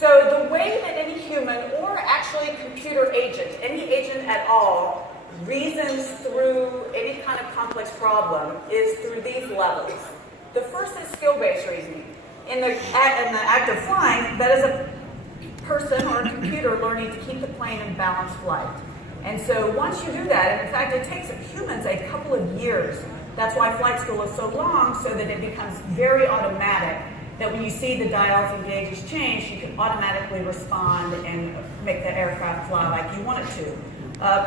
So the way that any human, or actually computer agent, any agent at all, reasons through any kind of complex problem is through these levels. The first is skill-based reasoning. In the act of flying, that is a person or a computer learning to keep the plane in balanced flight. And so once you do that, and in fact it takes humans a couple of years, that's why flight school is so long, so that it becomes very automatic, that when you see the dials and gauges change, you can automatically respond and make the aircraft fly like you want it to.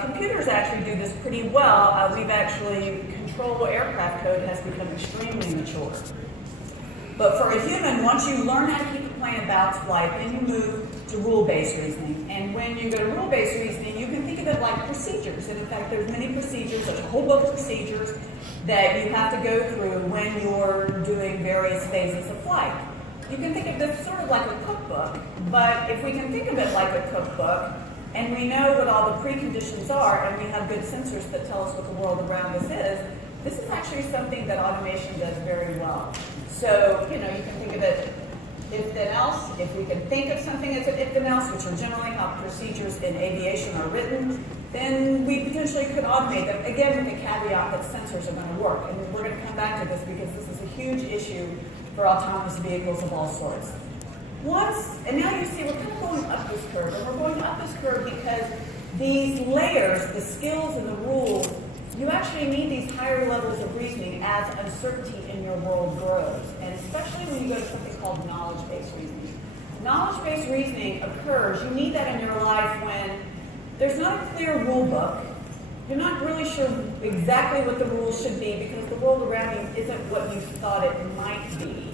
Computers actually do this pretty well. We've actually, control aircraft code has become extremely mature. But for a human, once you learn how to keep the plane in balanced flight, then you move to rule-based reasoning. And when you go to rule-based reasoning, you can think of it like procedures. And in fact, there's many procedures, there's a whole book of procedures that you have to go through when you're doing various phases of flight. You can think of this sort of like a cookbook, but if we can think of it like a cookbook, and we know what all the preconditions are, and we have good sensors that tell us what the world around us is, this is actually something that automation does very well. So, you can think of it if then else. If we can think of something as an if then else, which are generally how procedures in aviation are written, then we potentially could automate them, again with the caveat that sensors are going to work. And we're going to come back to this because this is a huge issue for autonomous vehicles of all sorts. And now you see we're kind of going up this curve, and we're going up this curve because these layers, the skills and the rules, you actually need these higher levels of reasoning as uncertainty in your world grows, and especially when you go to something called knowledge-based reasoning. Knowledge-based reasoning occurs, you need that in your life when there's not a clear rule book, you're not really sure exactly what the rules should be because the world around you isn't what you thought it might be.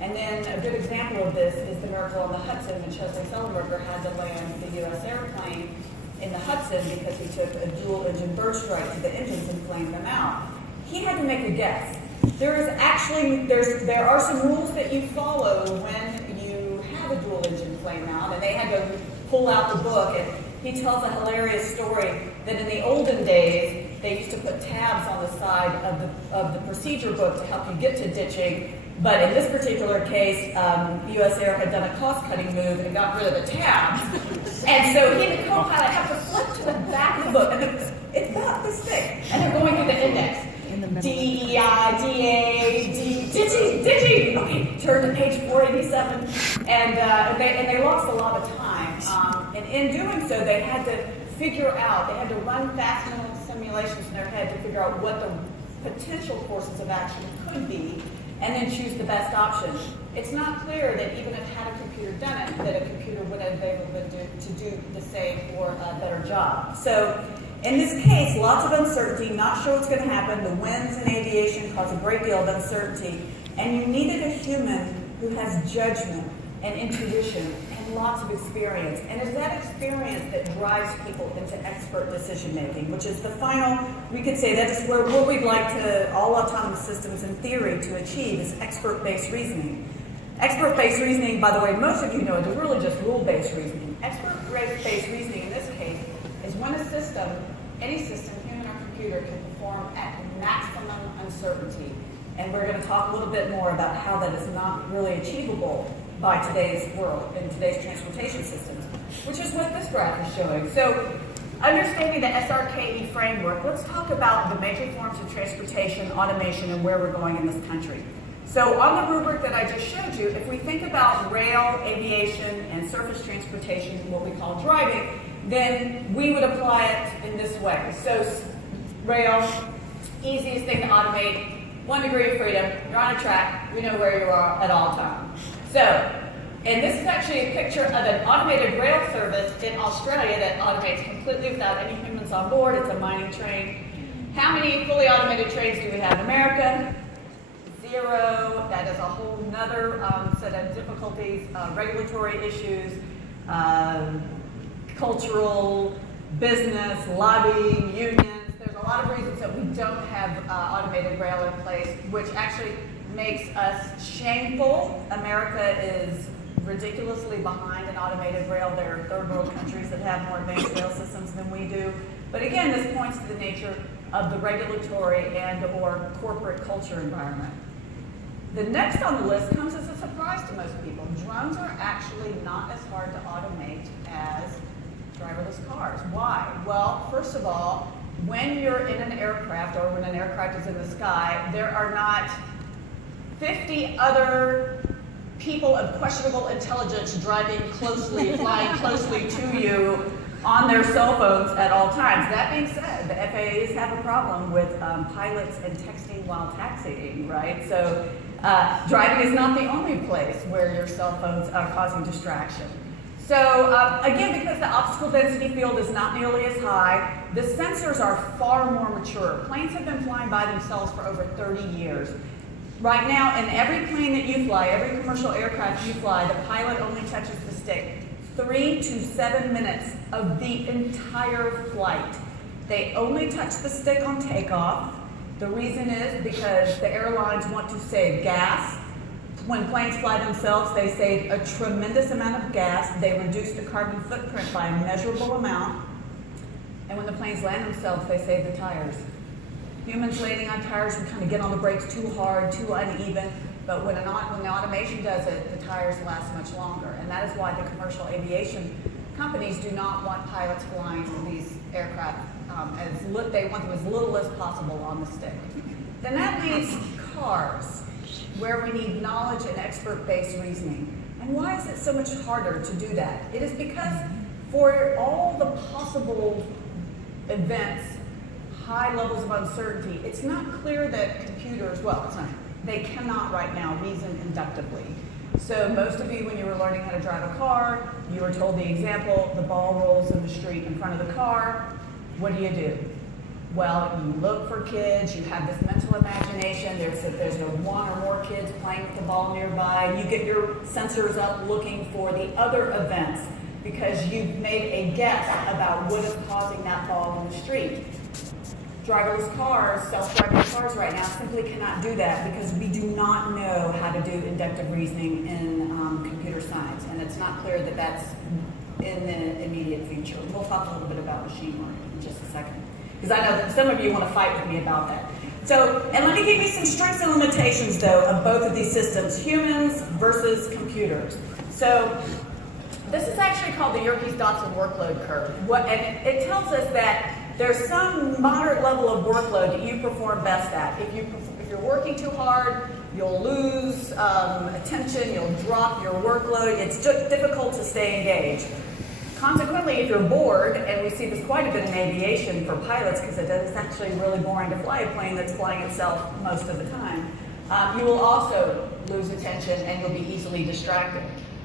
And then a good example of this is the miracle on the Hudson when Chesley Sullenberger had to land the U.S. airplane in the Hudson because he took a dual-engine bird strike to the engines and flamed them out. He had to make a guess. There are some rules that you follow when you have a dual-engine flame out, and they had to pull out the book. And he tells a hilarious story that in the olden days they used to put tabs on the side of the procedure book to help you get to ditching. But in this particular case, US Air had done a cost-cutting move and got rid of the tabs. And so he and the co-pilot have to flip to the back of the book. And it's about this thick. And they're going through the index. D-E-I, D-A, ditching. Okay, turn to page 487. And they lost a lot of time. And in doing so, they had to figure out, they had to run fast mental simulations in their head to figure out what the potential courses of action could be, and then choose the best option. It's not clear that even if had a computer done it, that a computer would have been able to do the same or a better job. So in this case, lots of uncertainty, not sure what's going to happen. The winds in aviation cause a great deal of uncertainty. And you needed a human who has judgment and intuition and lots of experience. And it's that experience that drives people into expert decision making, which is the final, we could say that is where we'd like to, all autonomous systems in theory to achieve is expert-based reasoning. Expert-based reasoning, by the way, most of you know, is really just rule-based reasoning. Expert-based reasoning in this case is when a system, any system, human or computer, can perform at maximum uncertainty. And we're going to talk a little bit more about how that is not really achievable by today's world and today's transportation systems, which is what this graph is showing. So, understanding the SRKE framework, let's talk about the major forms of transportation, automation, and where we're going in this country. So on the rubric that I just showed you, if we think about rail, aviation, and surface transportation, what we call driving, then we would apply it in this way. So rail, easiest thing to automate, 1 degree of freedom, you're on a track, we know where you are at all times. So, and this is actually a picture of an automated rail service in Australia that automates completely without any humans on board. It's a mining train. How many fully automated trains do we have in America? 0. That is a whole nother set of difficulties, regulatory issues, cultural, business, lobbying, unions. There's a lot of reasons that we don't have automated rail in place, which actually makes us shameful. America is ridiculously behind in automated rail. There are third world countries that have more advanced rail systems than we do. But again, this points to the nature of the regulatory and or corporate culture environment. The next on the list comes as a a surprise to most people. Drones are actually not as hard to automate as driverless cars. Why? Well, first of all, when you're in an aircraft or when an aircraft is in the sky, there are not 50 other people of questionable intelligence driving closely, flying closely to you on their cell phones at all times. That being said, the FAAs have a problem with pilots and texting while taxiing, right? So driving is not the only place where your cell phones are causing distraction. So again, because the obstacle density field is not nearly as high, the sensors are far more mature. Planes have been flying by themselves for over 30 years. Right now, in every plane that you fly, every commercial aircraft you fly, the pilot only touches the stick 3 to 7 minutes of the entire flight. They only touch the stick on takeoff. The reason is because the airlines want to save gas. When planes fly themselves, they save a tremendous amount of gas. They reduce the carbon footprint by a measurable amount. And when the planes land themselves, they save the tires. Humans landing on tires, we kind of get on the brakes too hard, too uneven. But when the automation does it, the tires last much longer. And that is why the commercial aviation companies do not want pilots flying these aircraft. They want them as little as possible on the stick. Then that leaves cars, where we need knowledge and expert-based reasoning. And why is it so much harder to do that? It is because for all the possible events, high levels of uncertainty, it's not clear that computers, they cannot right now reason inductively. So most of you, when you were learning how to drive a car, you were told the example, the ball rolls in the street in front of the car. What do? Well, you look for kids, you have this mental imagination, there's no one or more kids playing with the ball nearby. You get your sensors up looking for the other events because you've made a guess about what is causing that ball in the street. Driverless cars, self-driving cars right now simply cannot do that because we do not know how to do inductive reasoning in computer science, and it's not clear that that's in the immediate future. We'll talk a little bit about machine learning in just a second, because I know that some of you want to fight with me about that. So, and let me give you some strengths and limitations, though, of both of these systems, humans versus computers. So, this is actually called the Yerkes-Dodson workload curve, and it tells us that there's some moderate level of workload that you perform best at. If you're working too hard, you'll lose attention, you'll drop your workload. It's just difficult to stay engaged. Consequently, if you're bored, and we see this quite a bit in aviation for pilots because it's actually really boring to fly a plane that's flying itself most of the time, you will also lose attention and you'll be easily distracted.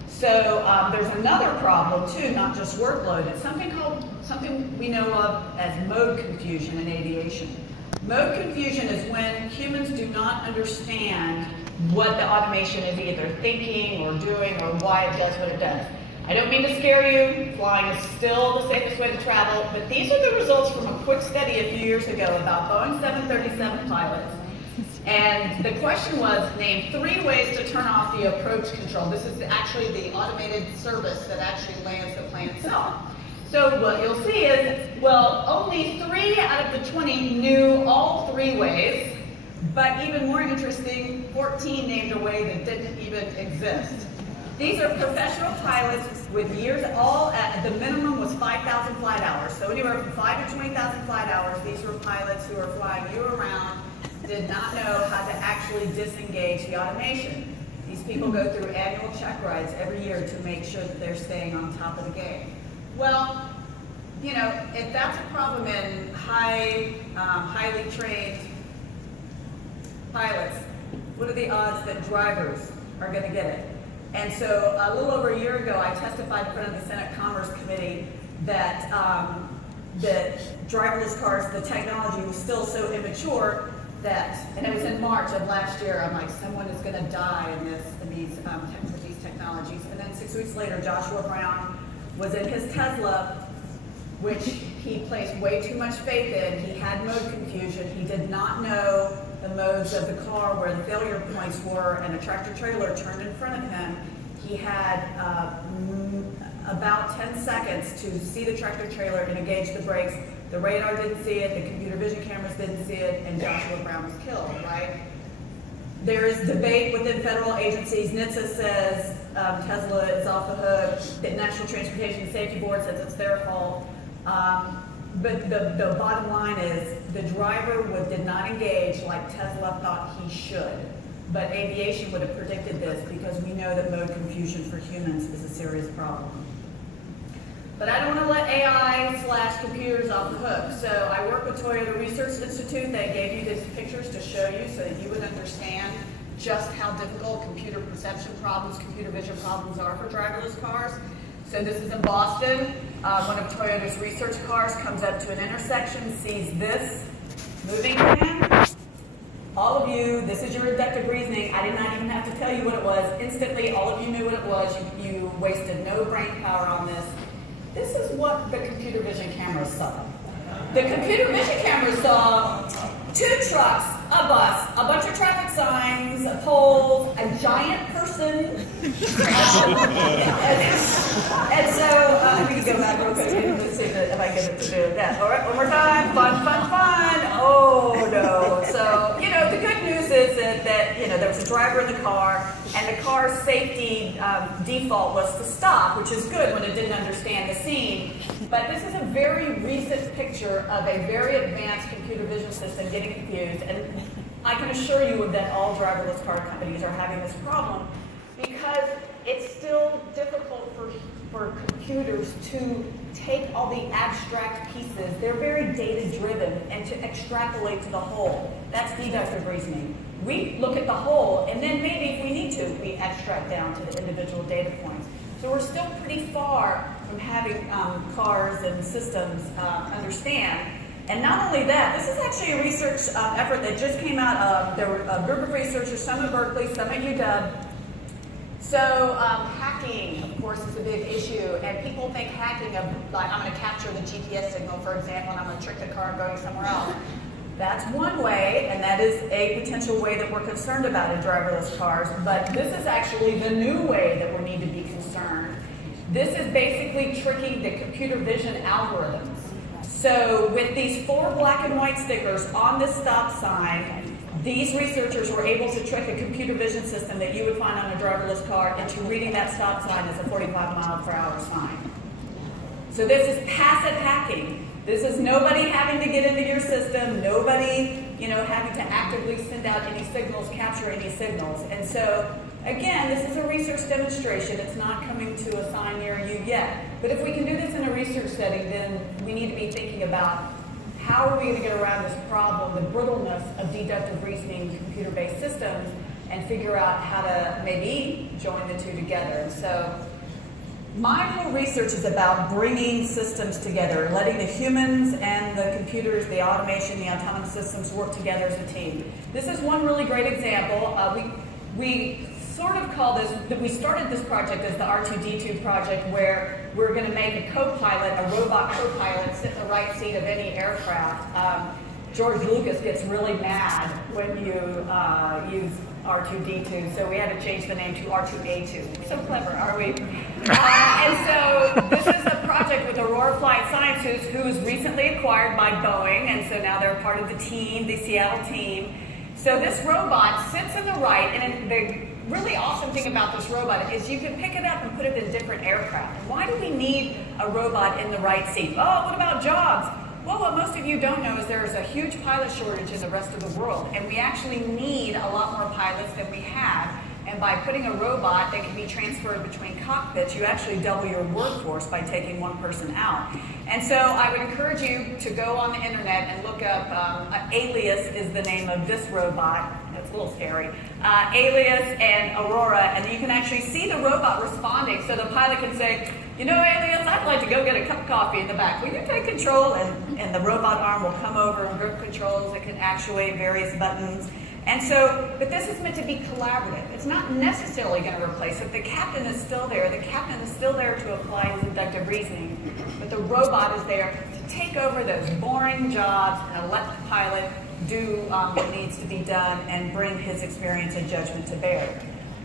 So there's another problem too, not just workload. It's something we know of as mode confusion in aviation. Mode confusion is when humans do not understand what the automation is either thinking or doing or why it does what it does. I don't mean to scare you, flying is still the safest way to travel, but these are the results from a quick study a few years ago about Boeing 737 pilots. And the question was, name 3 ways to turn off the approach control. This is actually the automated service that actually lands the plane itself. So what you'll see is, well, only 3 out of the 20 knew all 3 ways, but even more interesting, 14 named a way that didn't even exist. These are professional pilots with years, all at the minimum was 5,000 flight hours. So anywhere from 5 to 20,000 flight hours, these were pilots who are flying year-round, did not know how to actually disengage the automation. These people go through annual check rides every year to make sure that they're staying on top of the game. Well, you know, if that's a problem in highly trained pilots, what are the odds that drivers are going to get it? And so a little over a year ago, I testified in front of the Senate Commerce Committee that driverless cars, the technology was still so immature that, and it was in March of last year, I'm like, someone is going to die in these technologies. And then 6 weeks later, Joshua Brown was in his Tesla, which he placed way too much faith in. He had mode confusion. He did not know the modes of the car where the failure points were, and a tractor trailer turned in front of him. He had about 10 seconds to see the tractor trailer and engage the brakes. The radar didn't see it, the computer vision cameras didn't see it, and Joshua Brown was killed, right? There is debate within federal agencies. NHTSA says Tesla is off the hook. The National Transportation Safety Board says it's their fault. But the bottom line is the driver did not engage like Tesla thought he should. But aviation would have predicted this because we know that mode confusion for humans is a serious problem. But I don't want to let AI/computers off the hook. So I work with Toyota Research Institute. They gave you these pictures to show you so that you would understand just how difficult computer perception problems, computer vision problems are for driverless cars. So this is in Boston. One of Toyota's research cars comes up to an intersection, sees this moving van. All of you, this is your inductive reasoning. I did not even have to tell you what it was. Instantly, all of you knew what it was. You wasted no brain power on this. This is what the computer vision cameras saw. The computer vision cameras saw 2 trucks, a bus, a bunch of traffic signs, a pole, a giant person. And so, we can go back real quick and see if I get it to do that. All right, one more time. Fun, fun, fun. Oh, no. So, the good news is that there was a driver in the car, and the car's safety default was to stop, which is good when it didn't understand the scene. But this is a very recent picture of a very advanced computer vision system getting confused. And I can assure you that all driverless car companies are having this problem because it's still difficult for computers to take all the abstract pieces. They're very data-driven, and to extrapolate to the whole. That's deductive reasoning. We look at the whole, and then maybe if we need to, we abstract down to the individual data points. So we're still pretty far from having cars and systems understand. And not only that, this is actually a research effort that just came out of, there were a group of researchers, some at Berkeley, some at UW. So hacking, of course, is a big issue, and people think hacking of, like, I'm going to capture the GPS signal, for example, and I'm going to trick the car going somewhere else. That's one way, and that is a potential way that we're concerned about in driverless cars, but this is actually the new way that we need to be concerned. This is basically tricking the computer vision algorithms. So with these 4 black and white stickers on this stop sign, these researchers were able to trick a computer vision system that you would find on a driverless car into reading that stop sign as a 45-mile-per-hour sign. So this is passive hacking. This is nobody having to get into your system, nobody, having to actively send out any signals, capture any signals. And so, again, this is a research demonstration. It's not coming to a sign near you yet. But if we can do this in a research setting, then we need to be thinking about how are we going to get around this problem, the brittleness of deductive reasoning computer-based systems, and figure out how to maybe join the two together. And so my whole research is about bringing systems together, letting the humans and the computers, the automation, the autonomous systems work together as a team. This is one really great example. We sort of call this, we started this project as the R2-D2 project, where we're going to make a co-pilot, a robot co-pilot, sit in the right seat of any aircraft. George Lucas gets really mad when you use R2-D2, so we had to change the name to R2A2. So clever, are we? And so this is a project with Aurora Flight Sciences, who was recently acquired by Boeing, and so now they're part of the team, the Seattle team. So this robot sits in the right, and the really awesome thing about this robot is you can pick it up and put it in different aircraft. And why do we need a robot in the right seat? Oh, what about jobs? Well, what most of you don't know is there is a huge pilot shortage in the rest of the world, and we actually need a lot more pilots than we have. And by putting a robot that can be transferred between cockpits, you actually double your workforce by taking one person out. And so I would encourage you to go on the internet and look up, Alias is the name of this robot. It's a little scary. Alias and Aurora, and you can actually see the robot responding. So the pilot can say, Alias, I'd like to go get a cup of coffee in the back. Will you take control? And the robot arm will come over and grip controls. It can actuate various buttons. And so, but this is meant to be collaborative. It's not necessarily going to replace it. The captain is still there. The captain is still there to apply his inductive reasoning. But the robot is there to take over those boring jobs and let the pilot do what needs to be done and bring his experience and judgment to bear.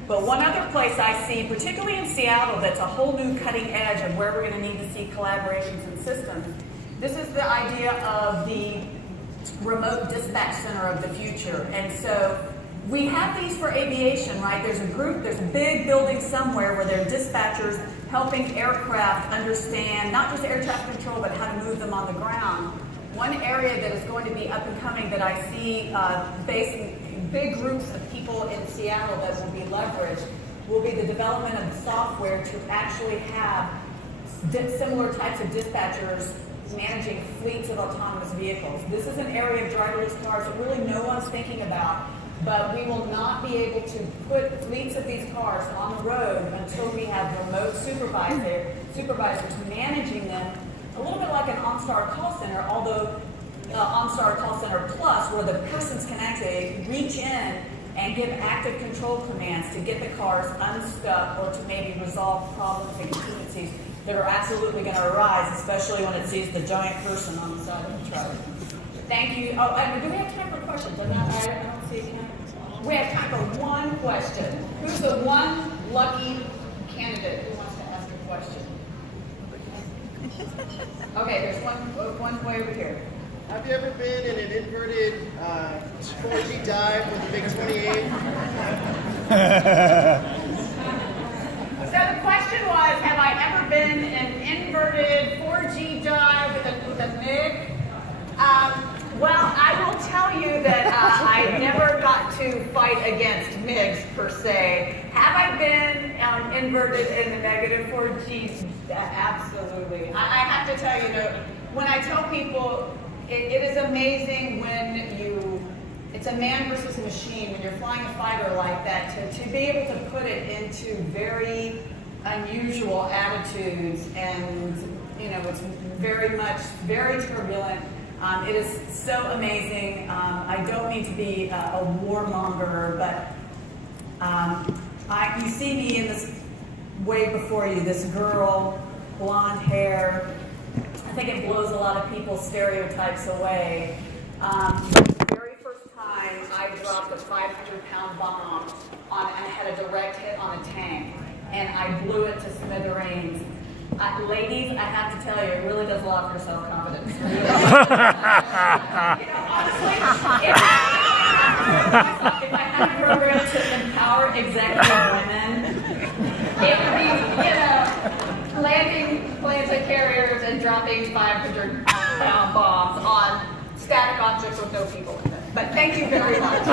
But one other place I see, particularly in Seattle, that's a whole new cutting edge of where we're going to need to see collaborations and systems. This is the idea of the remote dispatch center of the future. And so We have these for aviation, right? There's a big building somewhere where there are dispatchers helping aircraft understand not just air traffic control, but how to move them on the ground. One area that is going to be up and coming that I see facing big groups of people in Seattle that will be leveraged will be the development of software to actually have similar types of dispatchers managing fleets of autonomous vehicles. This is an area of driverless cars that really no one's thinking about, but we will not be able to put fleets of these cars on the road until we have remote supervisors managing them, a little bit like an OnStar call center, although OnStar call center plus, where the persons can actually reach in and give active control commands to get the cars unstuck or to maybe resolve problems and contingencies that are absolutely going to arise, especially when it sees the giant person on the side of the truck. Thank you. Oh, and do we have time for questions? I don't see time. We have time for one question. Who's the one lucky candidate who wants to ask a question? Okay, there's one way over here. Have you ever been in an inverted 4G dive with a big 28? So the question was, have I ever been in an inverted 4G dive with a MiG? Well, I will tell you that I never got to fight against MiGs per se. Have I been inverted in the negative 4G? Absolutely. I have to tell you, when I tell people, it is amazing when it's a man versus a machine, when you're flying a fighter like that, to be able to put it into very unusual attitudes, and it's very turbulent. It is so amazing. I don't need to be a warmonger, but you see me in this way before you, this girl, blonde hair. I think it blows a lot of people's stereotypes away. The very first time I dropped a 500-pound bomb and had a direct hit on a tank, and I blew it to smithereens. Ladies, I have to tell you, it really does a lot for your self-confidence. Honestly, if I had a program to empower executive women, it would be, landing planted carriers and dropping 500-pound bombs on static objects with no people in them. But thank you very much.